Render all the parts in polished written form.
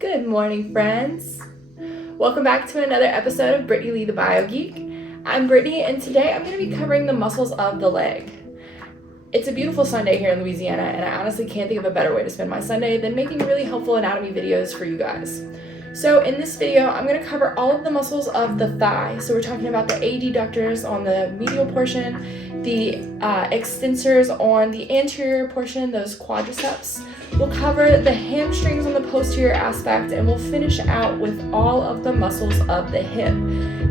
Good morning, friends. Welcome back to another episode of Brittany Lee, the Bio Geek. I'm Brittany, and today I'm going to be covering the muscles of the leg. It's a beautiful Sunday here in Louisiana, and I honestly can't think of a better way to spend my Sunday than making really helpful anatomy videos for you guys. So in this video, I'm going to cover all of the muscles of the thigh. So we're talking about the adductors on the medial portion, the extensors on the anterior portion, those quadriceps. We'll cover the hamstrings on the posterior aspect, and we'll finish out with all of the muscles of the hip.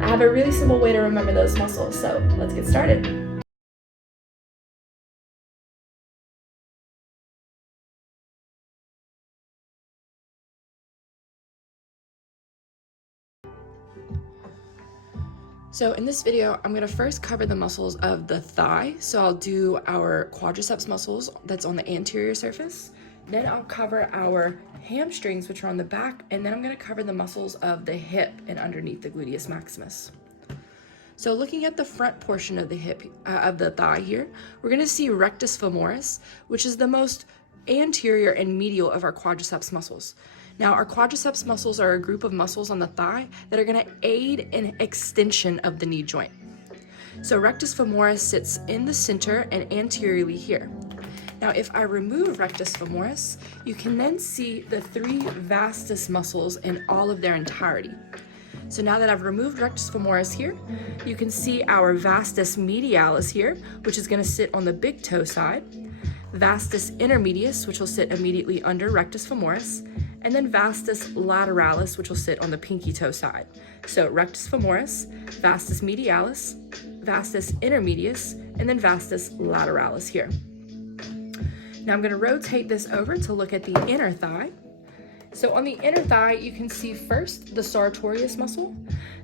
I have a really simple way to remember those muscles, so let's get started. So in this video, I'm going to first cover the muscles of the thigh. So I'll do our quadriceps muscles that's on the anterior surface. Then I'll cover our hamstrings, which are on the back, and then I'm going to cover the muscles of the hip and underneath the gluteus maximus. So looking at the front portion of the hip, of the thigh here, we're going to see rectus femoris, which is the most anterior and medial of our quadriceps muscles. Now, our quadriceps muscles are a group of muscles on the thigh that are going to aid in extension of the knee joint. So rectus femoris sits in the center and anteriorly here. Now, if I remove rectus femoris, you can then see the three vastus muscles in all of their entirety. So now that I've removed rectus femoris here, you can see our vastus medialis here, which is going to sit on the big toe side, vastus intermedius, which will sit immediately under rectus femoris, and then vastus lateralis, which will sit on the pinky toe side. So rectus femoris, vastus medialis, vastus intermedius, and then vastus lateralis here. Now I'm going to rotate this over to look at the inner thigh. So on the inner thigh, you can see first the sartorius muscle.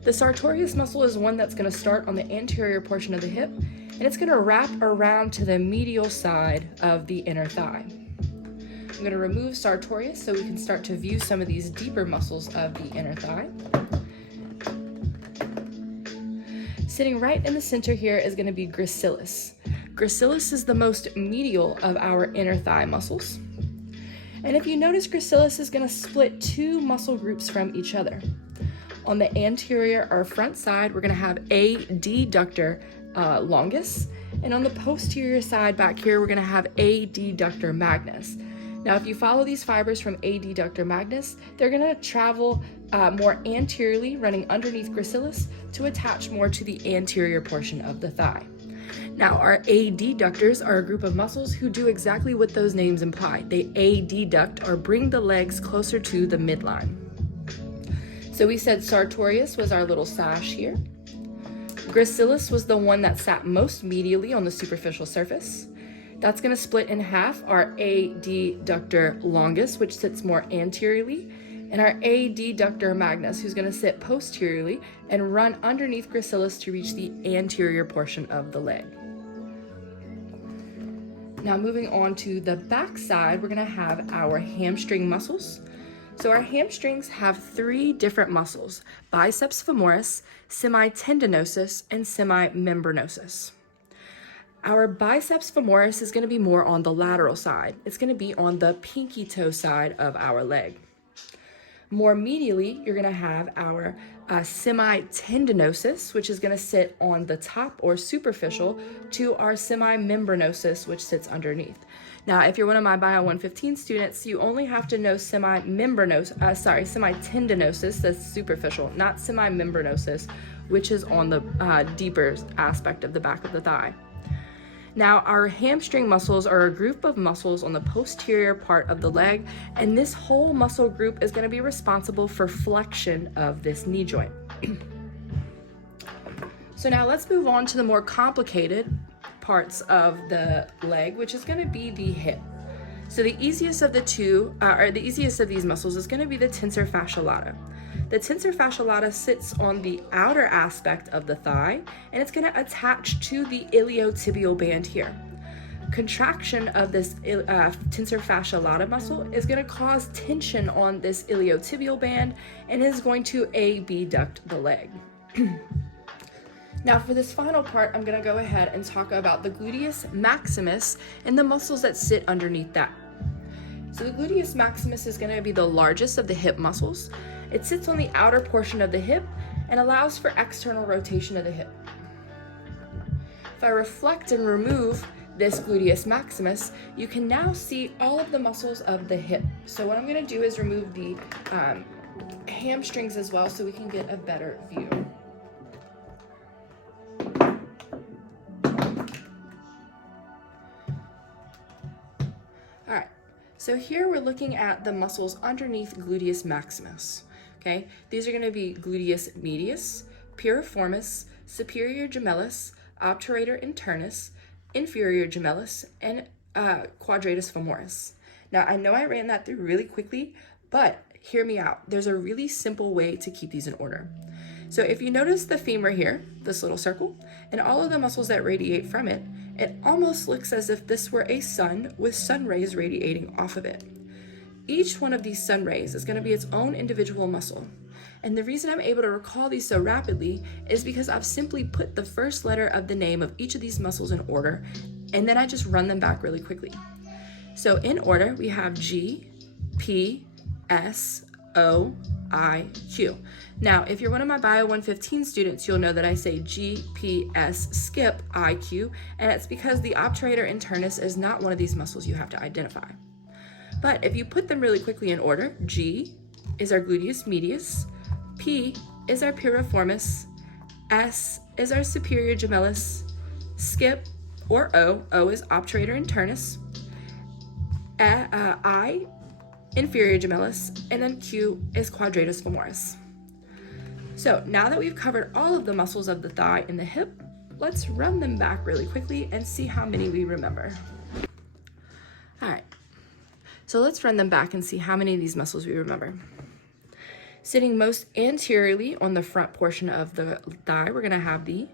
The sartorius muscle is one that's going to start on the anterior portion of the hip, and it's going to wrap around to the medial side of the inner thigh. I'm going to remove sartorius so we can start to view some of these deeper muscles of the inner thigh. Sitting right in the center here is going to be gracilis. Gracilis is the most medial of our inner thigh muscles. And if you notice, gracilis is going to split two muscle groups from each other. On the anterior or front side, we're going to have adductor longus, and on the posterior side back here, we're going to have adductor magnus. Now, if you follow these fibers from adductor magnus, they're going to travel more anteriorly, running underneath gracilis, to attach more to the anterior portion of the thigh. Now, our adductors are a group of muscles who do exactly what those names imply. They adduct, or bring the legs closer to the midline. So we said sartorius was our little sash here. Gracilis was the one that sat most medially on the superficial surface. That's going to split in half our adductor longus, which sits more anteriorly, and our adductor magnus, who's going to sit posteriorly and run underneath gracilis to reach the anterior portion of the leg. Now moving on to the back side, we're going to have our hamstring muscles. So our hamstrings have three different muscles: biceps femoris, semitendinosus, and semimembranosus. Our biceps femoris is going to be more on the lateral side. It's going to be on the pinky toe side of our leg. More medially, you're going to have our semitendinosus, which is going to sit on the top or superficial, to our semimembranosus, which sits underneath. Now, if you're one of my Bio 115 students, you only have to know semitendinosus, that's superficial, not semimembranosus, which is on the deeper aspect of the back of the thigh. Now, our hamstring muscles are a group of muscles on the posterior part of the leg, and this whole muscle group is going to be responsible for flexion of this knee joint. So now let's move on to the more complicated parts of the leg, which is going to be the hip. So the easiest of the easiest of these muscles is going to be the tensor fasciae lata. The tensor fasciae lata sits on the outer aspect of the thigh, and it's going to attach to the iliotibial band here. Contraction of this tensor fasciae lata muscle is going to cause tension on this iliotibial band and is going to abduct the leg. Now for this final part, I'm going to go ahead and talk about the gluteus maximus and the muscles that sit underneath that. So the gluteus maximus is going to be the largest of the hip muscles. It sits on the outer portion of the hip and allows for external rotation of the hip. If I reflect and remove this gluteus maximus, you can now see all of the muscles of the hip. So what I'm going to do is remove the hamstrings as well so we can get a better view. All right, so here we're looking at the muscles underneath gluteus maximus. Okay, these are going to be gluteus medius, piriformis, superior gemellus, obturator internus, inferior gemellus, and quadratus femoris. Now, I know I ran that through really quickly, but hear me out. There's a really simple way to keep these in order. So if you notice the femur here, this little circle, and all of the muscles that radiate from it, it almost looks as if this were a sun with sun rays radiating off of it. Each one of these sun rays is going to be its own individual muscle. And the reason I'm able to recall these so rapidly is because I've simply put the first letter of the name of each of these muscles in order, and then I just run them back really quickly. So in order, we have G, P, S, O, I, Q. Now, if you're one of my Bio 115 students, you'll know that I say G, P, S, skip, I, Q, and it's because the obturator internus is not one of these muscles you have to identify. But if you put them really quickly in order, G is our gluteus medius, P is our piriformis, S is our superior gemellus, skip, or O is obturator internus, I, inferior gemellus, and then Q is quadratus femoris. So now that we've covered all of the muscles of the thigh and the hip, let's run them back really quickly and see how many we remember. All right, so let's run them back and see how many of these muscles we remember. Sitting most anteriorly on the front portion of the thigh, we're gonna have the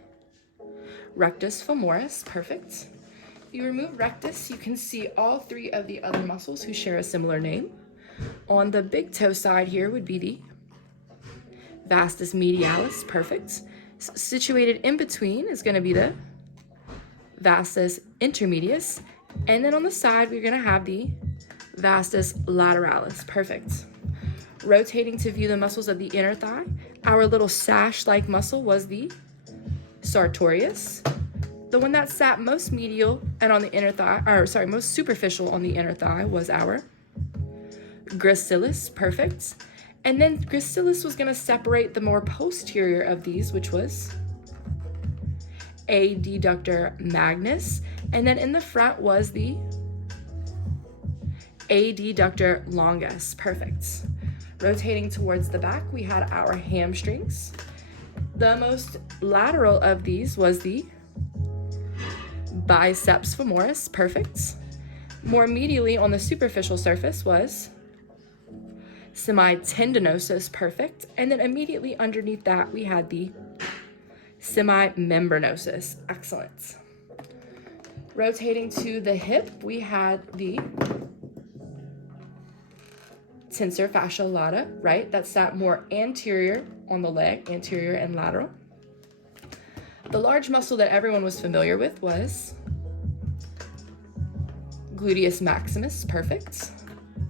rectus femoris, perfect. If you remove rectus, you can see all three of the other muscles who share a similar name. On the big toe side here would be the vastus medialis, perfect. Situated in between is gonna be the vastus intermedius. And then on the side, we're gonna have the vastus lateralis, perfect. Rotating to view the muscles of the inner thigh, our little sash-like muscle was the sartorius. The one that sat most medial and on the inner thigh, most superficial on the inner thigh was our gracilis, perfect. And then gracilis was gonna separate the more posterior of these, which was adductor magnus. And then in the front was the adductor longus, perfect. Rotating towards the back, we had our hamstrings. The most lateral of these was the biceps femoris, perfect. More medially on the superficial surface was semitendinosus, perfect. And then immediately underneath that, we had the semimembranosus, excellent. Rotating to the hip, we had the tensor fascia lata, right? That sat more anterior on the leg, anterior and lateral. The large muscle that everyone was familiar with was gluteus maximus, perfect.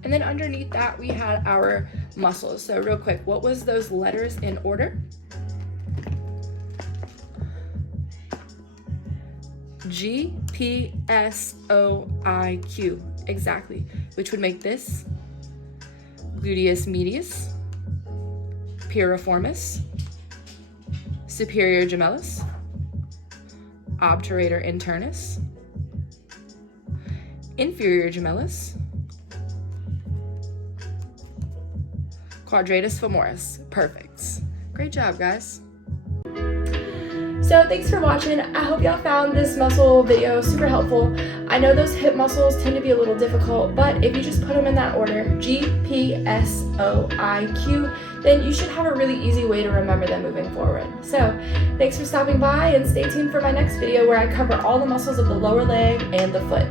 And then underneath that, we had our muscles. So real quick, what was those letters in order? G, P, S, O, I, Q, exactly, which would make this gluteus medius, piriformis, superior gemellus, obturator internus, inferior gemellus, quadratus femoris, perfect. Great job, guys. So thanks for watching. I hope y'all found this muscle video super helpful. I know those hip muscles tend to be a little difficult, but if you just put them in that order, G, P, S, O, I, Q, then you should have a really easy way to remember them moving forward. So thanks for stopping by and stay tuned for my next video where I cover all the muscles of the lower leg and the foot.